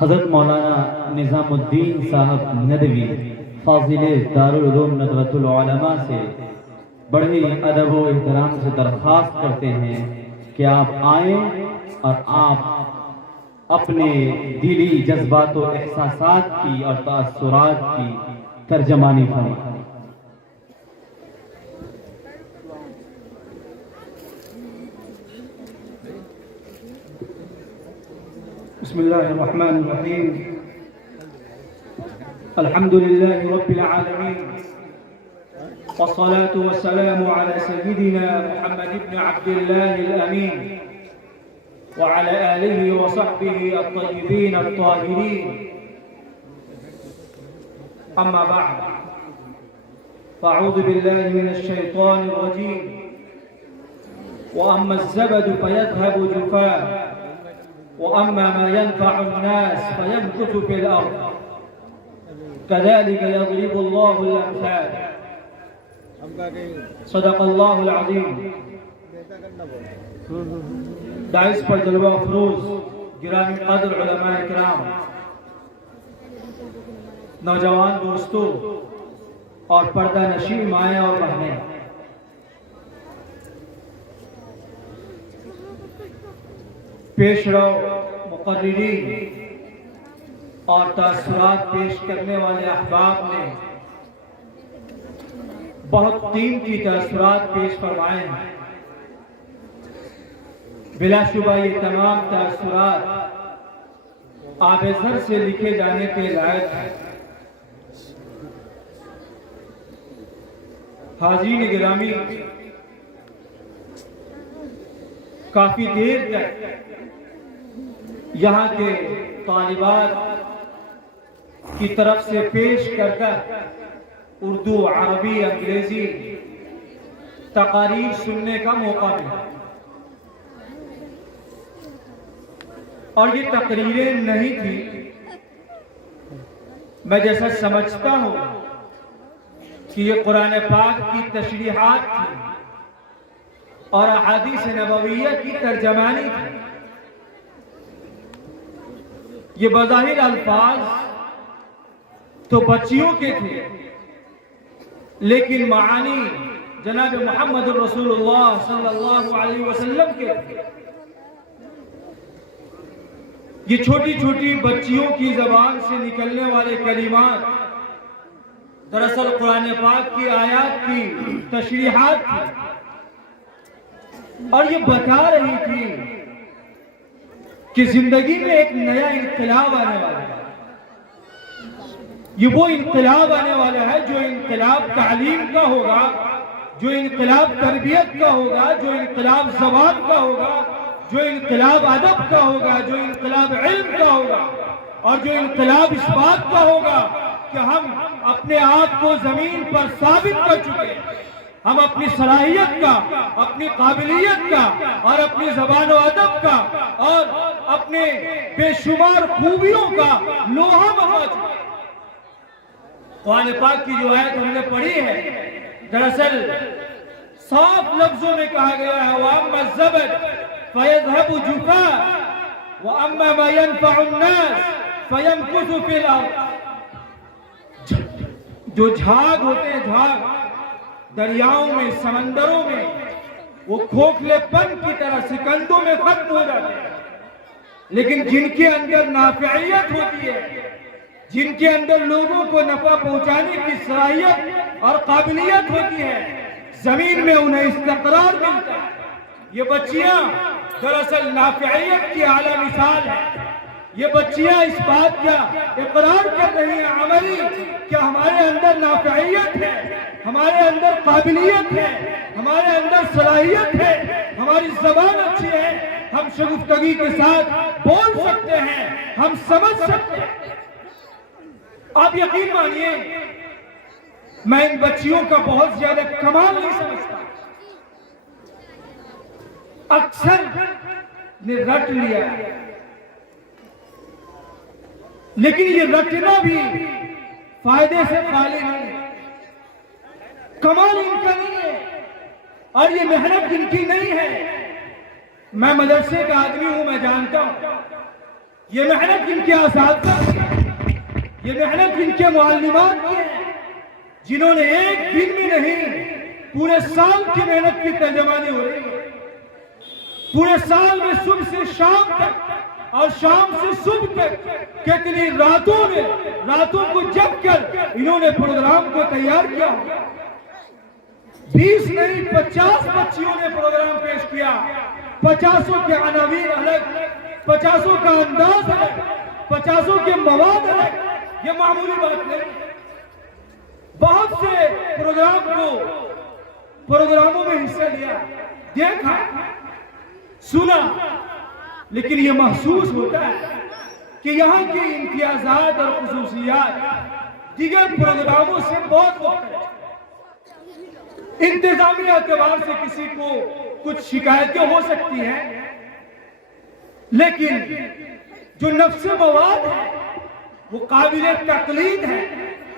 حضرت مولانا نظام الدین صاحب ندوی فاضل دارالعلوم ندوۃ العلماء سے بڑے ادب و احترام سے درخواست کرتے ہیں کہ آپ آئیں اور آپ اپنے دلی جذبات و احساسات کی اور تاثرات کی ترجمانی فرمائیں۔ بسم الله الرحمن الرحيم الحمد لله رب العالمين والصلاة والسلام على سيدنا محمد بن عبد الله الأمين وعلى آله وصحبه الطيبين الطاهرين أما بعد فأعوذ بالله من الشيطان الرجيم وأما الزبد فيذهب جفاء وأما ما ينفع الناس فيمكث في الأرض كذلك يضرب الله الأمثال صدق الله العظيم۔ داعش پر جلوہ افروز گرامی قدر علماء کرام، نوجوان دوستوں اور پردہ نشین مائیں اور بہنیں، پیش رو مقررین اور تاثرات پیش کرنے والے احباب نے بہت قیمتی تاثرات پیش فرمائے ہیں۔ بلا شبہ یہ تمام تاثرات آب زر سے لکھے جانے کے لائق ہیں۔ حاضرین گرامی، کافی دیر تک یہاں کے طالبات کی طرف سے پیش کردہ اردو، عربی، انگریزی تقاریر سننے کا موقع ملا، اور یہ تقریریں نہیں تھی، میں جیسا سمجھتا ہوں کہ یہ قرآن پاک کی تشریحات تھی اور احادیث نبویہ کی ترجمانی تھی۔ یہ بظاہر الفاظ تو بچیوں کے تھے، لیکن معانی جناب محمد رسول اللہ صلی اللہ علیہ وسلم کے تھے۔ یہ چھوٹی چھوٹی بچیوں کی زبان سے نکلنے والے کلمات دراصل قرآن پاک کی آیات کی تشریحات تھی، اور یہ بتا رہی تھی کہ زندگی میں ایک نیا انقلاب آنے والا ہے۔ یہ وہ انقلاب آنے والا ہے جو انقلاب تعلیم کا ہوگا، جو انقلاب تربیت کا ہوگا، جو انقلاب زبان کا ہوگا، جو انقلاب ادب کا ہوگا، جو انقلاب علم کا ہوگا، اور جو انقلاب اس بات کا ہوگا کہ ہم اپنے آپ کو زمین پر ثابت کر چکے ہیں، ہم اپنی صلاحیت کا، اپنی قابلیت کا، اور اپنی زبان و ادب کا، اور اپنے بے شمار خوبیوں کا لوہا بنا چکے ہیں۔ قرآن پاک کی جو آیت ہم نے پڑھی ہے، دراصل صاف لفظوں میں کہا گیا ہے وَأَمَّا الزَّبَدُ فَيَذْهَبُ جُفَاءً وَأَمَّا مَا يَنْفَعُ النَّاسَ فَيَمْكُثُ فِي الْأَرْضِ۔ جو جھاگ ہوتے ہیں، جھاگ دریاؤں میں، سمندروں میں، وہ کھوکھلے پن کی طرح سکندوں میں ختم ہو جاتے ہیں، لیکن جن کے اندر نافعیت ہوتی ہے، جن کے اندر لوگوں کو نفع پہنچانے کی صلاحیت اور قابلیت ہوتی ہے، زمین میں انہیں استقرار ملتا ہے۔ یہ بچیاں دراصل نافعیت کی اعلیٰ مثال ہے۔ یہ بچیاں اس بات کا اقرار کر رہی ہیں عملی کہ ہمارے اندر نافعیت ہے، ہمارے اندر قابلیت ہے، ہمارے اندر صلاحیت ہے، ہماری زبان اچھی ہے، ہم شگفتگی کے ساتھ بول سکتے ہیں، ہم سمجھ سکتے ہیں۔ آپ یقین مانیے، میں ان بچیوں کا بہت زیادہ کمال نہیں سمجھتا، اکثر نے رٹ لیا، لیکن یہ رٹنا بھی فائدے سے خالی نہیں، کمال ان کا نہیں ہے، اور یہ محنت ان کی نہیں ہے۔ میں مدرسے کا آدمی ہوں، میں جانتا ہوں یہ محنت جن کے اساتذہ کی ہے، یہ محنت جن کے معلمات کی ہے، جنہوں نے ایک دن میں نہیں پورے سال کی محنت کی ترجمانی ہو رہی ہے، پورے سال میں صبح سے شام تک اور شام سے صبح تک کتنی راتوں کو جگ کر انہوں نے پروگرام کو تیار کیا، 20 نہیں 50 بچیوں نے پروگرام پیش کیا، 50 کے عناوین الگ، 50 کا انداز الگ، 50 کے مواد الگ، یہ معمولی بات نہیں۔ بہت سے پروگراموں میں حصہ لیا، دیکھا، سنا، لیکن یہ محسوس ہوتا ہے کہ یہاں کی امتیازات اور خصوصیات دیگر پروگراموں سے بہت مختلف ہے۔ انتظامی اعتبار سے کسی کو کچھ شکایتیں ہو سکتی ہیں، لیکن جو نفس مواد ہے وہ قابل تقلید ہے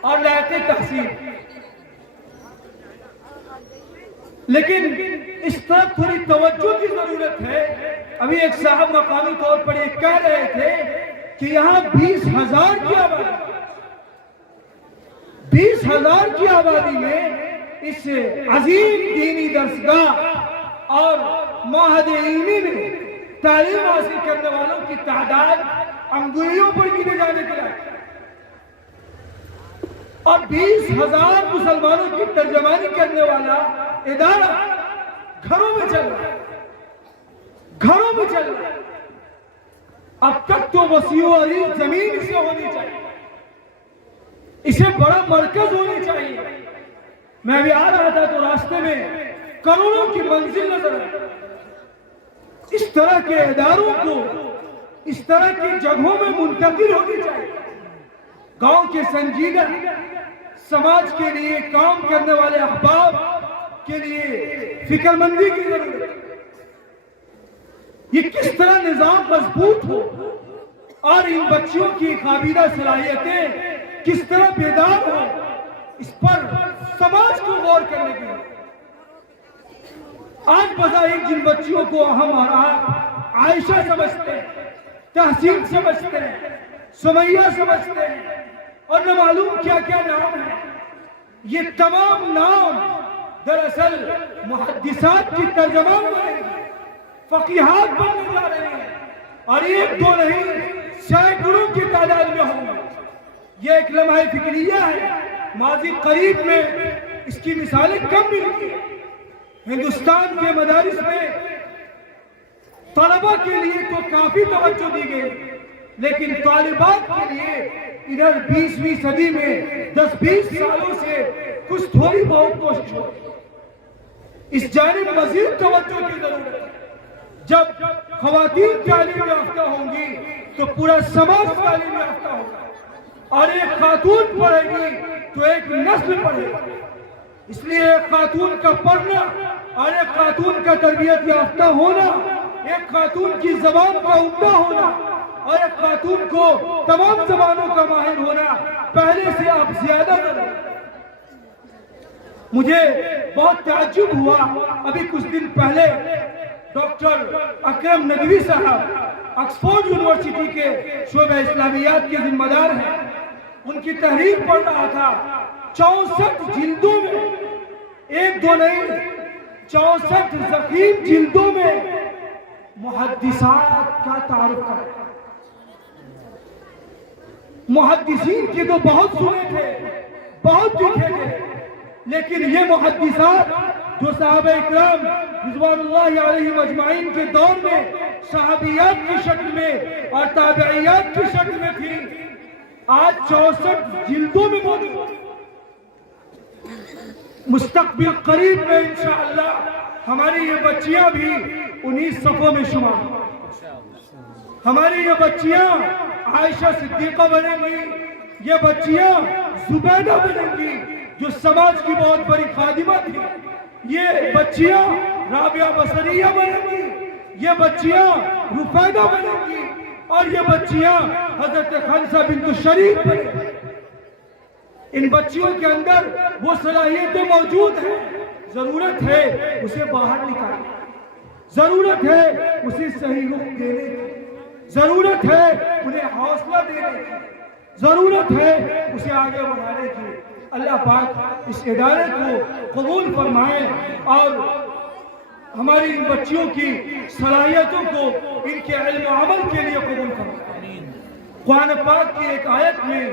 اور لائق تحسین، لیکن اس طرف تھوڑی توجہ کی ضرورت ہے۔ ابھی ایک صاحب مقامی طور پر یہ کہہ رہے تھے کہ یہاں 20,000 کی آبادی، 20,000 کی آبادی میں اس عظیم دینی درسگاہ اور معہد علمی میں تعلیم حاصل کرنے والوں کی تعداد انگلیوں پر گنے جانے کے لائق، اور 20,000 مسلمانوں کی ترجمانی کرنے والا ادارہ گھروں میں چل رہا ہے، گھروں میں چل رہا ہے۔ اب تک تو وسیع و عریض زمین سے ہونی چاہیے، اسے بڑا مرکز ہونی چاہیے۔ میں بھی آ رہا تھا تو راستے میں کروڑوں کی منزل نظر آئی۔ اس طرح کے اداروں کو اس طرح کی جگہوں میں منتقل ہونی چاہیے۔ گاؤں کے سنجیدہ سماج کے لیے کام کرنے والے احباب کے لیے فکر مندی کی ضرورت ہے۔ یہ کس طرح نظام مضبوط ہو اور ان بچیوں کی قابلہ صلاحیتیں کس طرح بیدار ہو، اس پر سماج کو غور کرنے کی ضرورت ہے۔ آج بظاہر جن بچیوں کو ہم اور آپ عائشہ سمجھتے ہیں، تحسین سمجھتے ہیں، سمیہ سمجھتے ہیں، اور نہ معلوم کیا کیا نام ہے، یہ تمام نام دراصل محدثات کی ترجمان بنے گی، فقیہات بننے جا رہے ہیں، اور ایک دو نہیں سینکڑوں کی تعداد میں ہوں گے۔ یہ ایک لمحہ فکریہ ہے، ماضی قریب میں اس کی مثالیں کم ملتی ہیں۔ ہندوستان کے مدارس میں طلبہ کے لیے تو کافی توجہ دی گئی، لیکن طالبات کے لیے ادھر 20ویں صدی میں 10-20 سالوں سے کچھ تھوڑی بہت کوشش ہو، اس جانب مزید توجہ کی ضرورت ہے۔ جب خواتین تعلیم یافتہ ہوں گی تو پورا سماج تعلیم یافتہ ہوگا، اور ایک خاتون پڑھے گی تو ایک نسل پڑھے گی۔ اس لیے ایک خاتون کا پڑھنا اور ایک خاتون کا تربیت یافتہ ہونا، ایک خاتون کی زبان کا عمدہ ہونا اور ایک خاتون کو تمام زبانوں کا ماہر ہونا پہلے سے اب زیادہ ضروری ہے۔ مجھے بہت تعجب ہوا، ابھی کچھ دن پہلے ڈاکٹر اکرم ندوی صاحب آکسفورڈ یونیورسٹی کے شعبہ اسلامیات کے ذمہ دار ہیں، ان کی تحریر پڑھ رہا تھا۔ 64 جلدوں میں، ایک دو نہیں 64 ضخیم جلدوں میں محدثات کا تعارف کرا۔ محدثین کے تو بہت سنے تھے، بہت دیکھے تھے، لیکن یہ محدثات جو صحابہ اکرام رضوان اللہ علیہم اجمعین کے دور میں صحابیات کی شکل میں اور تابعیات کی شکل میں تھی، آج 64 جلدوں میں موجود۔ مستقبل قریب میں انشاءاللہ ہماری یہ بچیاں بھی 19 صفوں میں شمار ہوں۔ ہماری یہ بچیاں عائشہ صدیقہ بنیں گی، یہ بچیاں زبیدہ بنیں گی جو سماج کی بہت بڑی خادمہ تھی، یہ بچیاں رابعہ بصریہ بنیں گی، یہ بچیاں رفیدہ بنیں گی، اور یہ بچیاں حضرت خنسہ بنت شریف بنیں گی۔ ان بچیوں کے اندر وہ صلاحیتیں موجود ہیں، ضرورت ہے اسے باہر نکالنے، ضرورت ہے اسے صحیح رخ دینے کی، ضرورت ہے انہیں حوصلہ دینے کی، ضرورت ہے اسے آگے بڑھانے کی۔ اللہ پاک اس ادارے کو قبول فرمائے اور ہماری ان بچیوں کی صلاحیتوں کو ان کے علم و عمل کے لیے قبول فرمائے۔ قرآن پاک کی ایک آیت میں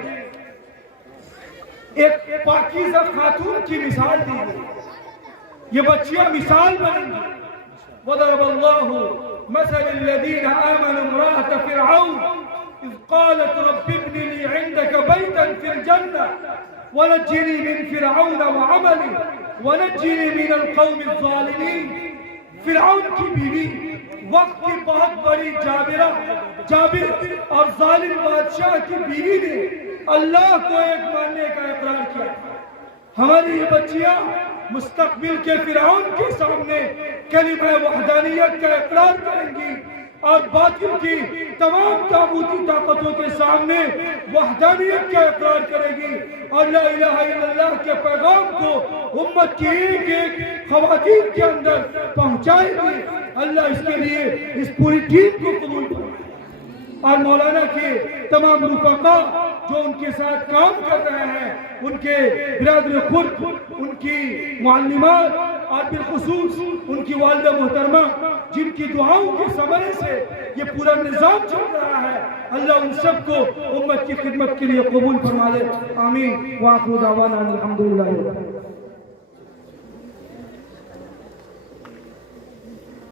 ایک پاکیزہ خاتون کی مثال دی گئی، یہ بچیاں مثال بنیں گی۔ وَضَرَبَ اللَّهُ مَثَلَ الَّذِينَ آمَنُوا امْرَأَتَ فِرْعَوْنَ إِذْ قَالَتْ رَبِّ ابْنِ لِي عِندَكَ بَيْتًا فِي الْجَنَّةِ وَنَجِّنِي مِنْ فِرْعَوْنَ وَعَمَلِهِ وَنَجِّنِي مِنَ الْقَوْمِ الظَّالِمِينَ۔ فرعون کی بیوی وقت کی بہت بڑی جابر اور ظالم بادشاہ کی بیوی نے اللہ کو ایک ماننے کا اقرار کیا۔ ہماری یہ بچیاں مستقبل کے فرعون کے سامنے کلمہ وحدانیت کا اقرار کریں گی اور باطل کی تمام طاغوتی طاقتوں کے سامنے وحدانیت کا اقرار کرے گی اور لا الہ الا اللہ کے پیغام کو امت کی ایک ایک خواتین کے اندر پہنچائے گی۔ اللہ اس کے لیے اس پوری ٹیم کو قبول کرے اور مولانا کے تمام رفقا جو ان کے ساتھ کام کر رہے ہیں، ان کے برادر خرد، ان کی معلمات اور بالخصوص ان کی والدہ محترمہ جن کی دعاؤں کے ثمرے سے یہ پورا نظام چل رہا ہے، اللہ ان سب کو امت کی خدمت کے لیے قبول فرما لے۔ آمین۔ وآخر دعوانا الحمدللہ۔